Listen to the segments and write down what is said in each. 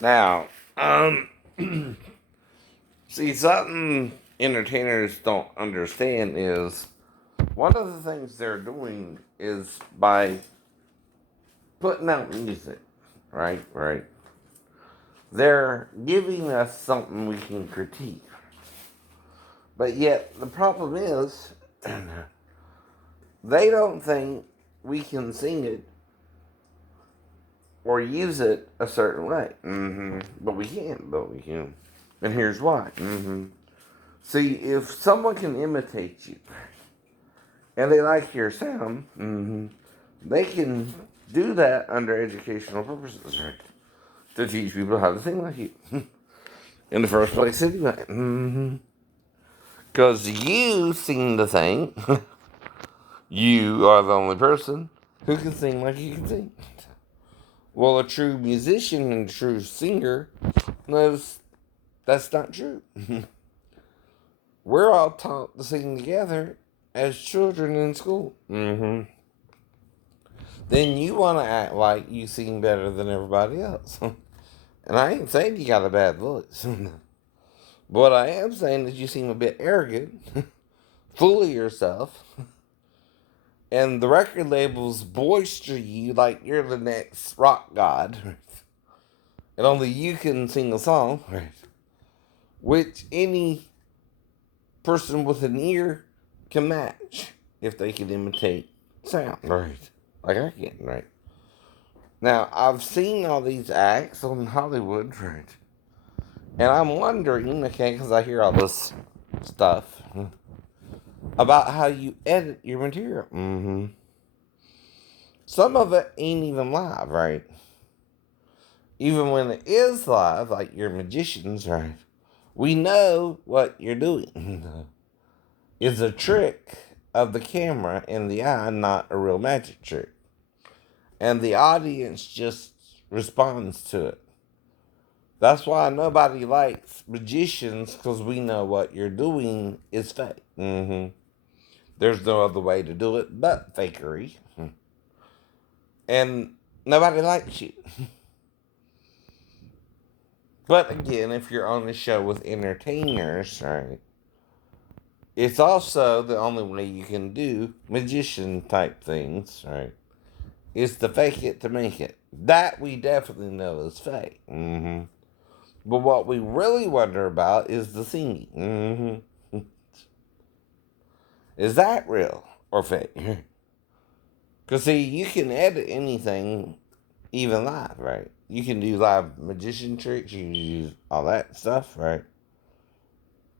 Now, see, something entertainers don't understand is one of the things they're doing is by putting out music, right? Right. They're giving us something we can critique. But yet, the problem is, they don't think we can sing it or use it a certain way. But we can, but we can. And here's why. See, if someone can imitate you and they like your sound, they can do that under educational purposes, right? To teach people how to sing like you. In the first place, anyway. Because you sing the thing, you are the only person who can sing like you can sing. Well, a true musician and a true singer knows that's not true. We're all taught to sing together as children in school. Then you want to act like you sing better than everybody else. And I ain't saying you got a bad voice. What I am saying is you seem a bit arrogant, full of yourself, and the record labels boister you like you're the next rock god, and only you can sing a song, which any person with an ear can match if they can imitate sound, right? Like I can, right? Now, I've seen all these acts on Hollywood, right? And I'm wondering, okay, because I hear all this stuff about how you edit your material. Some of it ain't even live, right? Even when it is live, like your magicians, right? We know what you're doing is a trick of the camera and the eye, not a real magic trick. And the audience just responds to it. That's why nobody likes magicians, because we know what you're doing is fake. There's no other way to do it but fakery. And nobody likes you. But again, if you're on a show with entertainers, right, it's also the only way you can do magician type things, right, is to fake it to make it. That we definitely know is fake. But what we really wonder about is the singing. Is that real or fake? Because, see, you can edit anything, even live, right? You can do live magician tricks, you can use all that stuff, right?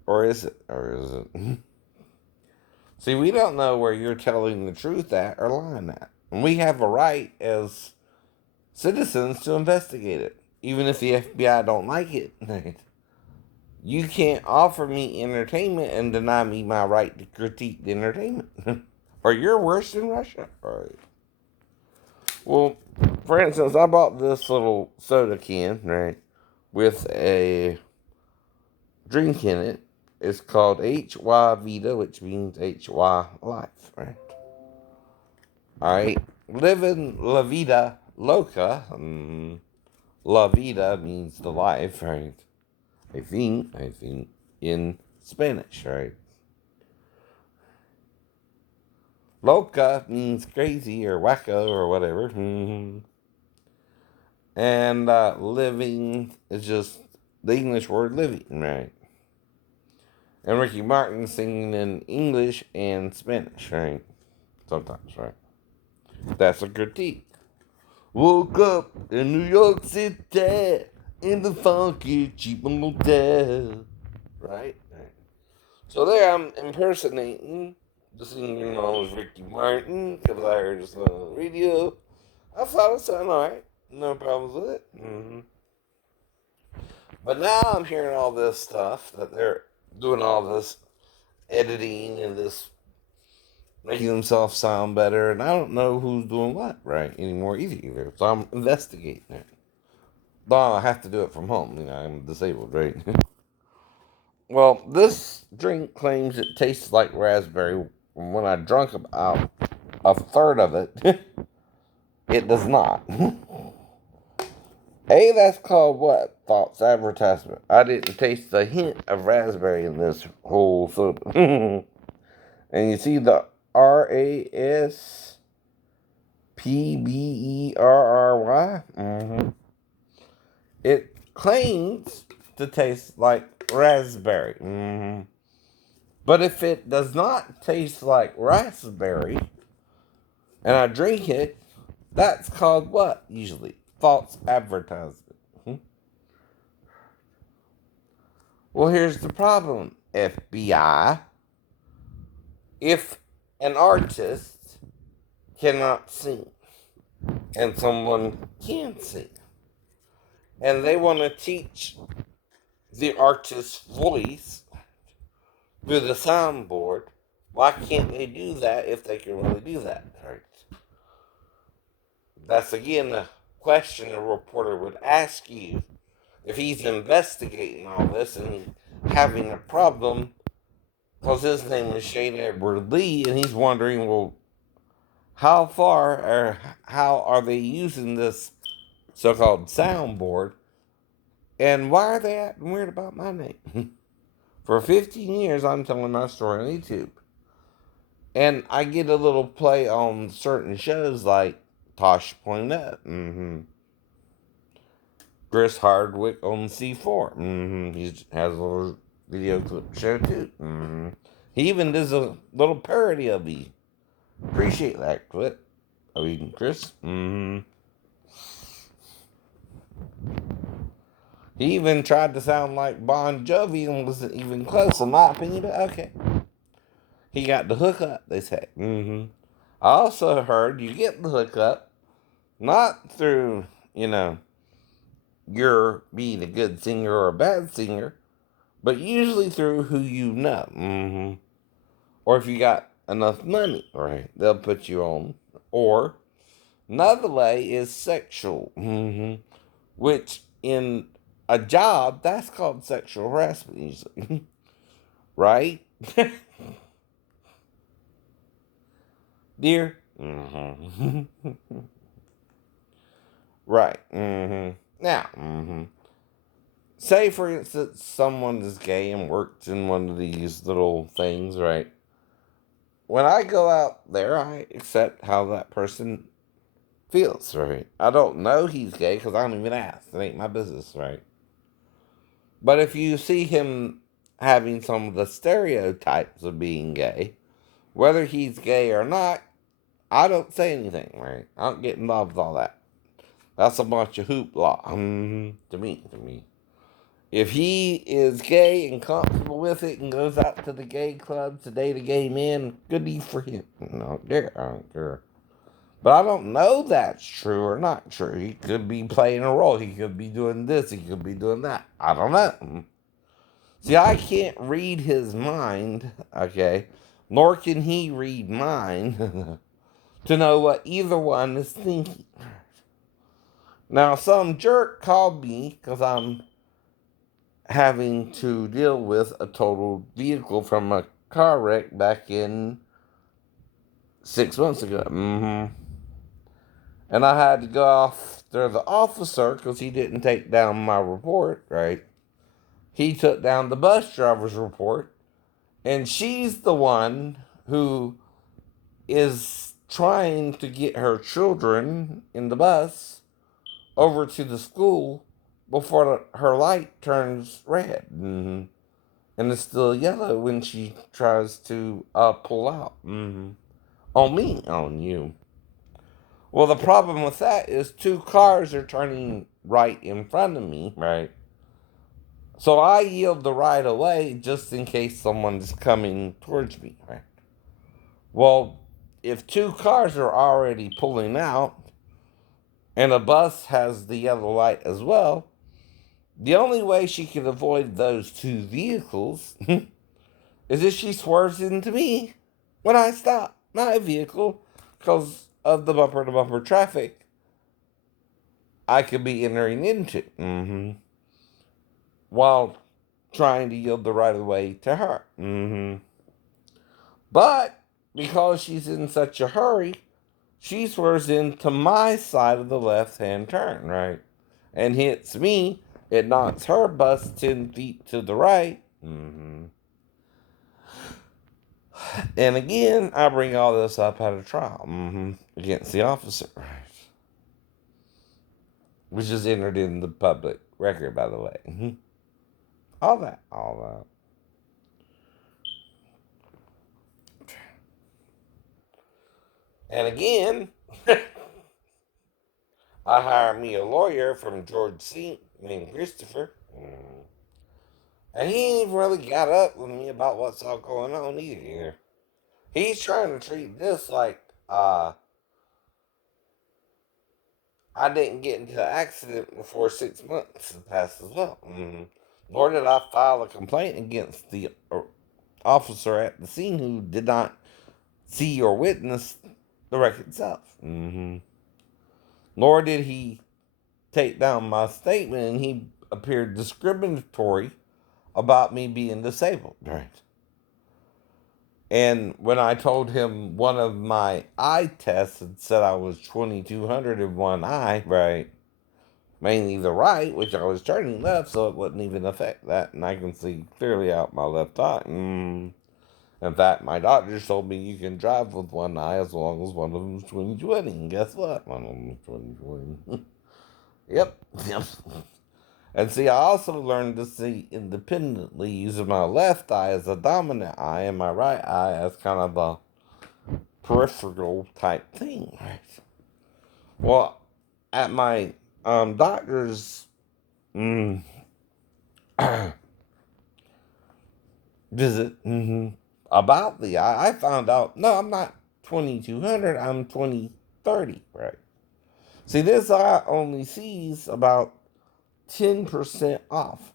Or is it? Or is it? See, we don't know where you're telling the truth at or lying at. And we have a right as citizens to investigate it, even if the FBI don't like it. You can't offer me entertainment and deny me my right to critique the entertainment. Or you're worse than Russia. Right. Well, for instance, I bought this little soda can, right, with a drink in it. It's called HY Vita, which means HY Life, right? Alright. Living La Vida Loca. La Vida means the life, right? I think, in Spanish, right? Loca means crazy or wacko or whatever. And living is just the English word living, right? And Ricky Martin singing in English and Spanish, right? Sometimes, right? That's a critique. Woke up in New York City in the funky cheap motel, right? So there I'm impersonating the singer known as Ricky Martin because I heard his song on the radio. I thought it sounded alright. No problems with it. But now I'm hearing all this stuff that they're doing all this editing and this making themselves sound better, and I don't know who's doing what right anymore either. So I'm investigating it. Though I have to do it from home. I'm disabled, right? Well, this drink claims it tastes like raspberry. When I drunk about a third of it, it does not. That's called what? False advertisement. I didn't taste a hint of raspberry in this whole soda. And you see the RASPBERRY? Mm-hmm. It claims to taste like raspberry. Mm-hmm. But if it does not taste like raspberry and I drink it, that's called what usually? False advertisement. Hmm? Well, here's the problem, FBI. If an artist cannot sing and someone can sing, and they want to teach the artist's voice through the soundboard, why can't they do that if they can really do that? Right? That's again a question a reporter would ask you if he's investigating all this and having a problem because his name is Shane Edward Lee and he's wondering, well, how far or how are they using this so-called soundboard and why are they acting weird about my name? For 15 years I'm telling my story on YouTube and I get a little play on certain shows like Tosh Point Up. Mm-hmm. Chris Hardwick on C4. Mm-hmm. He has a little video clip show too. Mm-hmm. He even does a little parody of me. Appreciate that clip. Oh, you Chris? Mm-hmm. He even tried to sound like Bon Jovi and wasn't even close, in my opinion, but okay. He got the hookup, they say. Mm-hmm. I also heard you get the hookup not through, you're being a good singer or a bad singer, but usually through who you know. Mm-hmm. Or if you got enough money, right? They'll put you on. Or another way is sexual, mm-hmm. Which in a job, that's called sexual harassment usually, right? Dear? Mm-hmm. Right. Mm-hmm. Now, mm-hmm. Say, for instance, someone is gay and works in one of these little things, right? When I go out there, I accept how that person feels, right? I don't know he's gay because I don't even ask. It ain't my business, right? But if you see him having some of the stereotypes of being gay, whether he's gay or not, I don't say anything, right? I don't get involved with all that. That's a bunch of hoopla. To me. If he is gay and comfortable with it and goes out to the gay club to date a gay man, good deed for him. I don't care. But I don't know that's true or not true. He could be playing a role. He could be doing this. He could be doing that. I don't know. See, I can't read his mind, okay? Nor can he read mine to know what either one is thinking. Now, some jerk called me because I'm having to deal with a totaled vehicle from a car wreck back in 6 months ago. Mm-hmm. And I had to go after the officer because he didn't take down my report, right? He took down the bus driver's report, and she's the one who is trying to get her children in the bus over to the school before her light turns red. Mm-hmm. And it's still yellow when she tries to pull out. Mm-hmm. On me, on you. Well, the problem with that is two cars are turning right in front of me, right? So I yield the right of way just in case someone's coming towards me, right? Well, if two cars are already pulling out and a bus has the yellow light as well, the only way she can avoid those two vehicles is if she swerves into me when I stop my vehicle because of the bumper to bumper traffic I could be entering into. Mm-hmm. While trying to yield the right of way to her. Mm-hmm. But because she's in such a hurry, she swerves into my side of the left hand turn, right? and hits me, it knocks her bus 10 feet to the right. And again, I bring all this up at a trial against the officer, which is entered in the public record, by the way. All that. And again, I hired me a lawyer from George C. named Christopher. And he ain't really got up with me about what's all going on either. He's trying to treat this like I didn't get into an accident before 6 months had passed as well. Nor did I file a complaint against the officer at the scene who did not see or witness the wreck itself. Nor did he take down my statement, and he appeared discriminatory about me being disabled. And when I told him one of my eye tests had said I was 2200 in one eye, mainly the right, which I was turning left, so it wouldn't even affect that, and I can see clearly out my left eye. In fact, my doctors told me you can drive with one eye as long as one of them is 20/20. And guess what? One of them is 20/20. Yep. And see, I also learned to see independently using my left eye as a dominant eye and my right eye as kind of a peripheral type thing. Well, at my doctor's visit about the eye, I found out, no, I'm not 2200, I'm 20/30, See, this eye only sees about 10% off,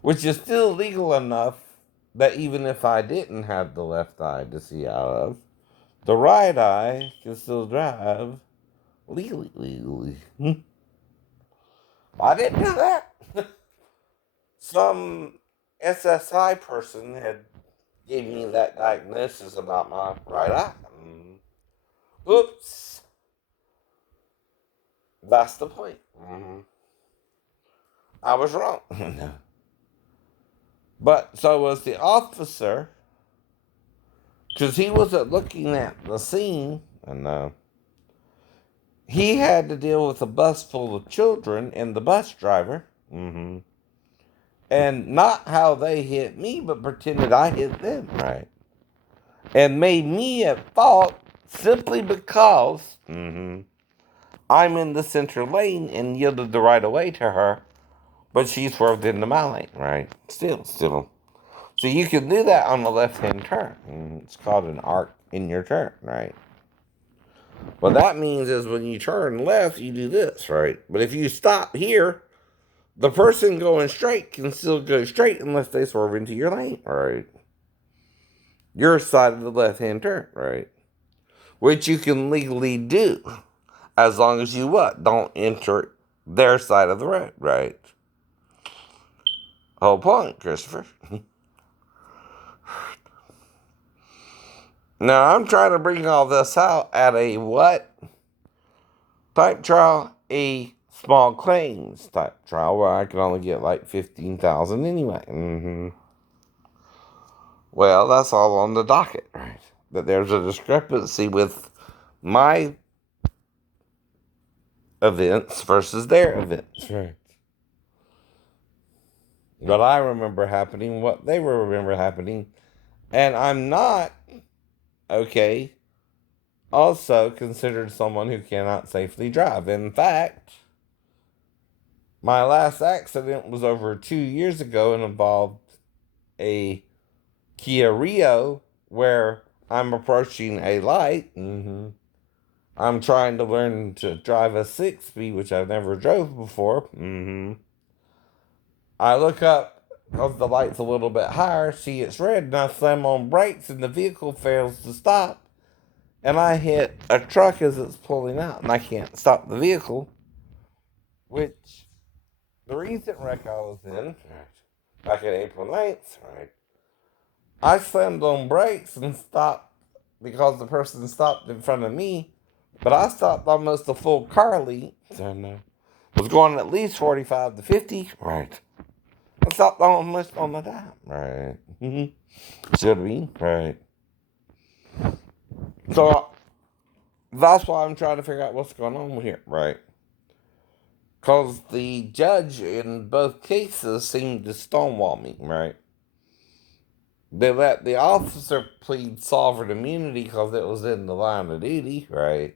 which is still legal enough that even if I didn't have the left eye to see out of, the right eye can still drive legally. I didn't know that. Some SSI person had gave me that diagnosis about my right eye. Oops. That's the point. I was wrong. But so was the officer, because he wasn't looking at the scene, and he had to deal with a bus full of children and the bus driver. And not how they hit me, but pretended I hit them, and made me at fault simply because I'm in the center lane and yielded the right of way to her, but she swerved into my lane, Still. So you can do that on the left-hand turn. It's called an arc in your turn, What that means is when you turn left, you do this, But if you stop here, the person going straight can still go straight unless they swerve into your lane, Your side of the left-hand turn, Which you can legally do as long as you don't enter their side of the road, Whole point, Christopher. Now, I'm trying to bring all this out at a what? Type trial? A small claims type trial where I can only get like 15,000 anyway. Well, that's all on the docket, That there's a discrepancy with my events versus their events, What I remember happening, what they remember happening, and I'm not also considered someone who cannot safely drive. In fact, my last accident was over 2 years ago and involved a Kia Rio where I'm approaching a light. I'm trying to learn to drive a 6-speed, which I've never drove before. I look up because the light's a little bit higher, see it's red, and I slam on brakes and the vehicle fails to stop. And I hit a truck as it's pulling out, and I can't stop the vehicle. Which, the recent wreck I was in, back in April 9th, I slammed on brakes and stopped because the person stopped in front of me, but I stopped almost a full car length. was going at least 45 to 50, right? I stopped almost on the dime, right? See what I mean? Right. So that's why I'm trying to figure out what's going on here, right? Because the judge in both cases seemed to stonewall me, right? They let the officer plead sovereign immunity because it was in the line of duty, right?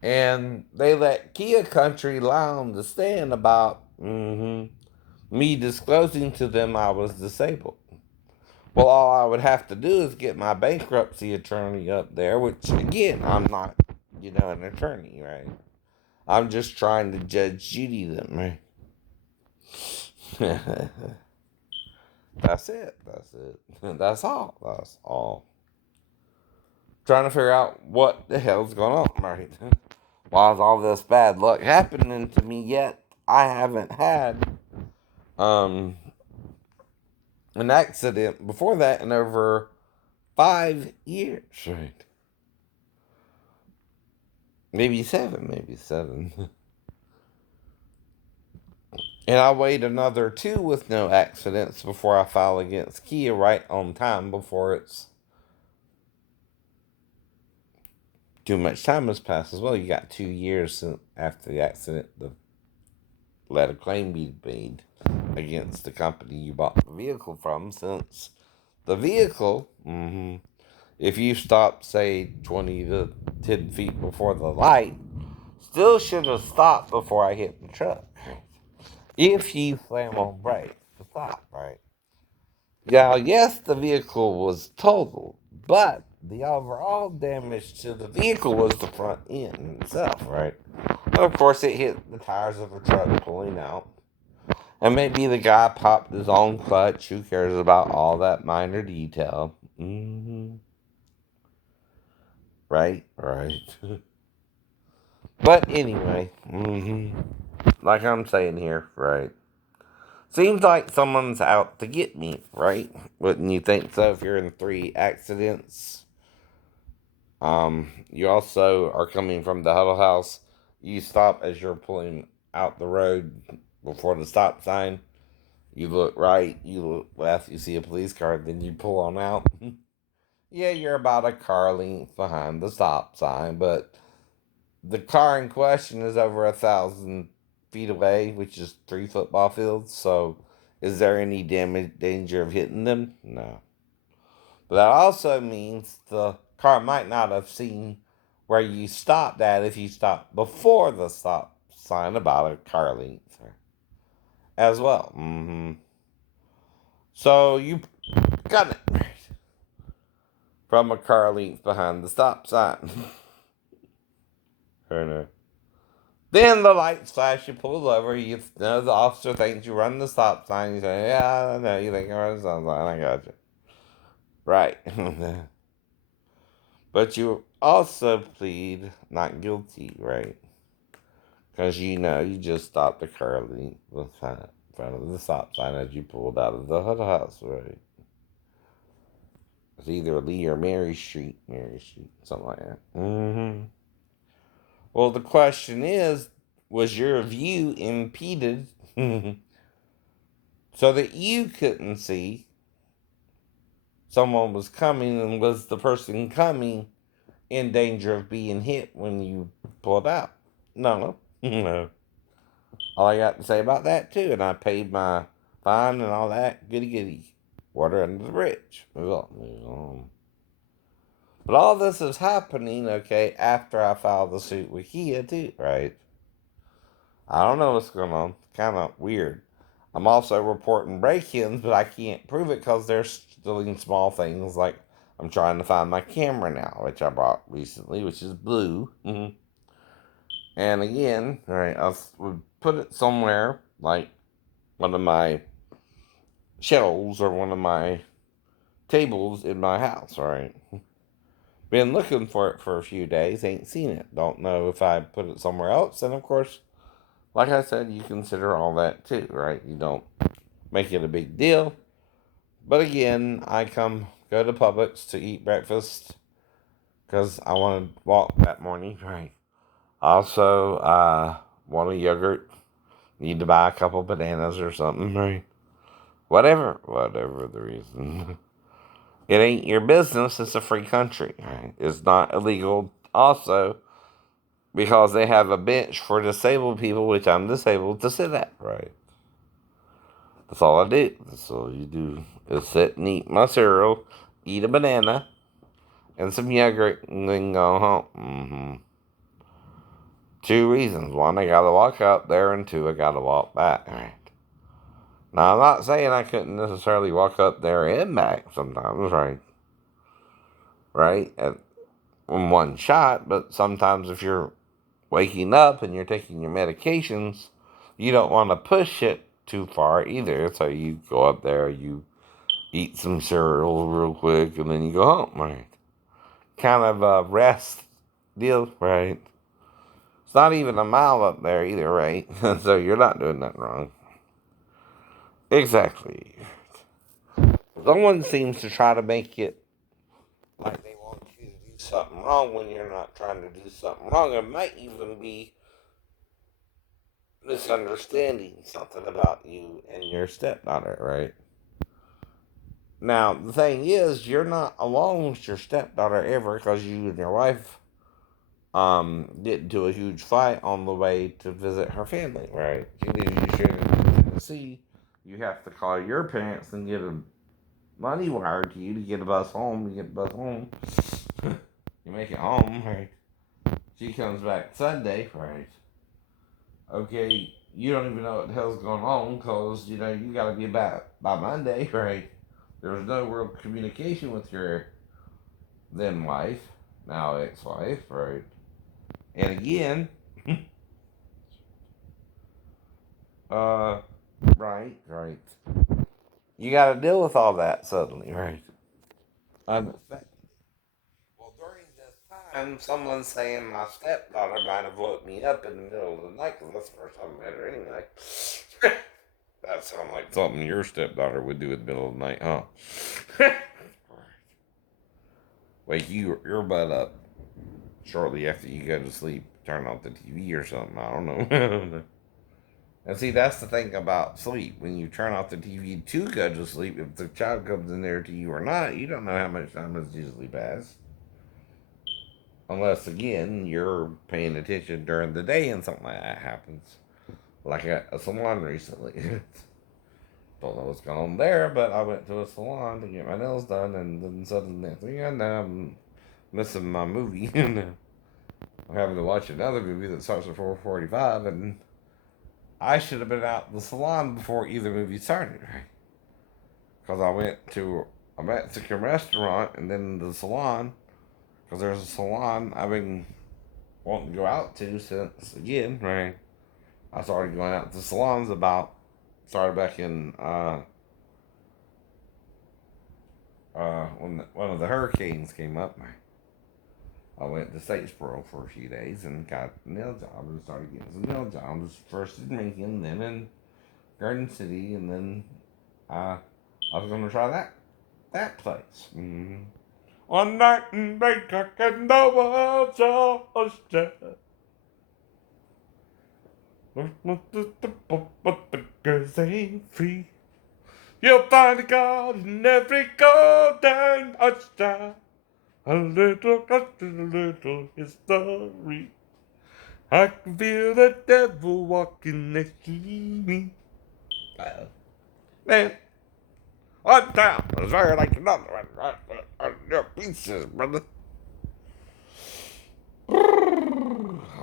And they let Kia Country lie on the stand about me disclosing to them I was disabled. Well, all I would have to do is get my bankruptcy attorney up there, which, again, I'm not, an attorney, right? I'm just trying to Judge Judy them, right? That's it. That's it. That's all. That's all. Trying to figure out what the hell's going on, right? Why is all this bad luck happening to me yet? I haven't had um an accident before that in over 5 years, right? Maybe seven. And I'll wait another 2 with no accidents before I file against Kia right on time before it's too much time has passed as well. You got 2 years since after the accident to let a claim be made against the company you bought the vehicle from, since the vehicle, if you stop, say, 20 to 10 feet before the light, still should have stopped before I hit the truck. If you slam on brakes to stop, right? Now, yes, the vehicle was totaled, but the overall damage to the vehicle was the front end itself, right? And of course, it hit the tires of the truck pulling out. And maybe the guy popped his own clutch. Who cares about all that minor detail? Right? But anyway, like I'm saying here, right? Seems like someone's out to get me, right? Wouldn't you think so if you're in 3 accidents? You also are coming from the huddle house. You stop as you're pulling out the road before the stop sign. You look right, you look left, you see a police car, then you pull on out. Yeah, you're about a car length behind the stop sign, but the car in question is over 1,000 feet away, which is 3 football fields. So, is there any danger of hitting them? No. But that also means the car might not have seen where you stopped at if you stopped before the stop sign about a car length as well. So you got it from a car length behind the stop sign. Then the lights flash, you pull over, you know the officer thinks you run the stop sign, you say, yeah, I know you think I run the stop sign, I got you. Right. But you also plead not guilty, right? Because you know you just stopped the car in front of the stop sign as you pulled out of the house, right? It's either Lee or Mary Street, something like that. Well, the question is, was your view impeded so that you couldn't see someone was coming, and was the person coming in danger of being hit when you pulled out? No. No. All I got to say about that, too, and I paid my fine and all that. Goody. Water under the bridge. Move on. But all this is happening, okay, after I filed the suit with Kia, too, right? I don't know what's going on. Kind of weird. I'm also reporting break-ins, but I can't prove it because they're stealing small things. Like, I'm trying to find my camera now, which I bought recently, which is blue. And again, right, I would put it somewhere, like one of my shelves or one of my tables in my house, right? Been looking for it for a few days, ain't seen it. Don't know if I put it somewhere else. And of course, like I said, you consider all that too, right? You don't make it a big deal. But again, I go to Publix to eat breakfast because I want to walk that morning, right? Also, want a yogurt, need to buy a couple bananas or something, right? Whatever the reason. It ain't your business. It's a free country, right? It's not illegal. Also, because they have a bench for disabled people, which I'm disabled, to sit at, right? That's all I do. That's all you do is sit and eat my cereal, eat a banana, and some yogurt, and then go home. Two reasons. One, I gotta walk up there, and two, I gotta walk back, right? Now, I'm not saying I couldn't necessarily walk up there and back sometimes, right? Right? In one shot, but sometimes if you're waking up and you're taking your medications, you don't want to push it too far either. So you go up there, you eat some cereal real quick, and then you go home, right? Kind of a rest deal, right? It's not even a mile up there either, right? So you're not doing nothing wrong. Exactly. Someone seems to try to make it like they want you to do something wrong when you're not trying to do something wrong. It might even be misunderstanding something about you and your stepdaughter, right? Now, the thing is, you're not alone with your stepdaughter ever because you and your wife get into a huge fight on the way to visit her family, right? She leaves you stranded in Tennessee. You have to call your parents and get a money wired to you to get a bus home. You get a bus home. You make it home, right? She comes back Sunday, right? Okay, you don't even know what the hell's going on because, you know, you got to be back by Monday, right? There's no real communication with your then wife, now ex-wife, right? And again, uh, right. You got to deal with all that suddenly, right? Unexpected. Well, during this time, someone's saying my stepdaughter might have woke me up in the middle of the night because that's the first time I met her anyway. That sounds like something your stepdaughter would do in the middle of the night, huh? Wake your butt up shortly after you go to sleep. Turn off the TV or something. I don't know. And see, that's the thing about sleep. When you turn off the TV to go to sleep, if the child comes in there to you or not, you don't know how much time has usually passed. Unless, again, you're paying attention during the day and something like that happens. Like at a salon recently. Don't know what's going on there, but I went to a salon to get my nails done, and then suddenly, now I'm missing my movie. I'm having to watch another movie that starts at 4:45, and I should have been out the salon before either movie started, right? Because I went to a Mexican restaurant and then the salon, because there's a salon I've been wanting to go out to since, again, right? I started going out to salons started back in, when one of the hurricanes came up. I went to Statesboro for a few days and got a nail job and started getting some nail jobs. First in Lincoln, then in Garden City, and then I was going to try that place. One night in Bangkok and the world was just. But the girls ain't free. You'll find God in every golden touchdown. A little history. I can feel the devil walking next to me. Man, one time was very like another one. Your pieces, brother. I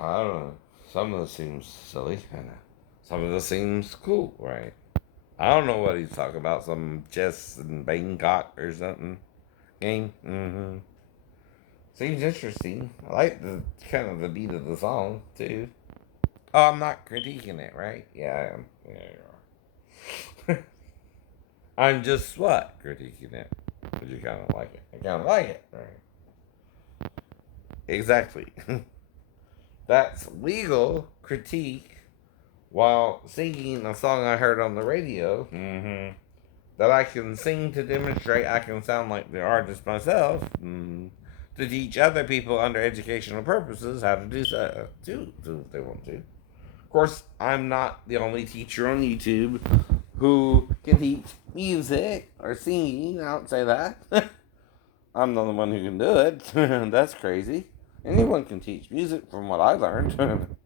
don't know. Some of this seems silly, and some of this seems cool, right? I don't know what he's talking about. Some chess in Bangkok or something game. Seems interesting. I like the kind of the beat of the song too. Oh, I'm not critiquing it, right? Yeah, I am. Yeah, you are. I'm just what critiquing it, but you kind of like it. I kind of like it, right? Exactly. That's legal critique while singing a song I heard on the radio. That I can sing to demonstrate I can sound like the artist myself. To teach other people under educational purposes how to do so too, if they want to. Of course, I'm not the only teacher on YouTube who can teach music or singing. I don't say that. I'm the only one who can do it. That's crazy. Anyone can teach music from what I learned.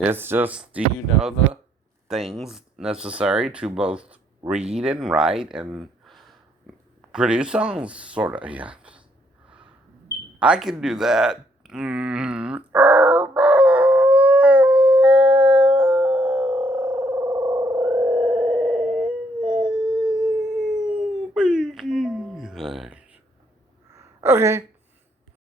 It's just, do you know the things necessary to both read and write and produce songs? Sort of, yeah. I can do that. Okay.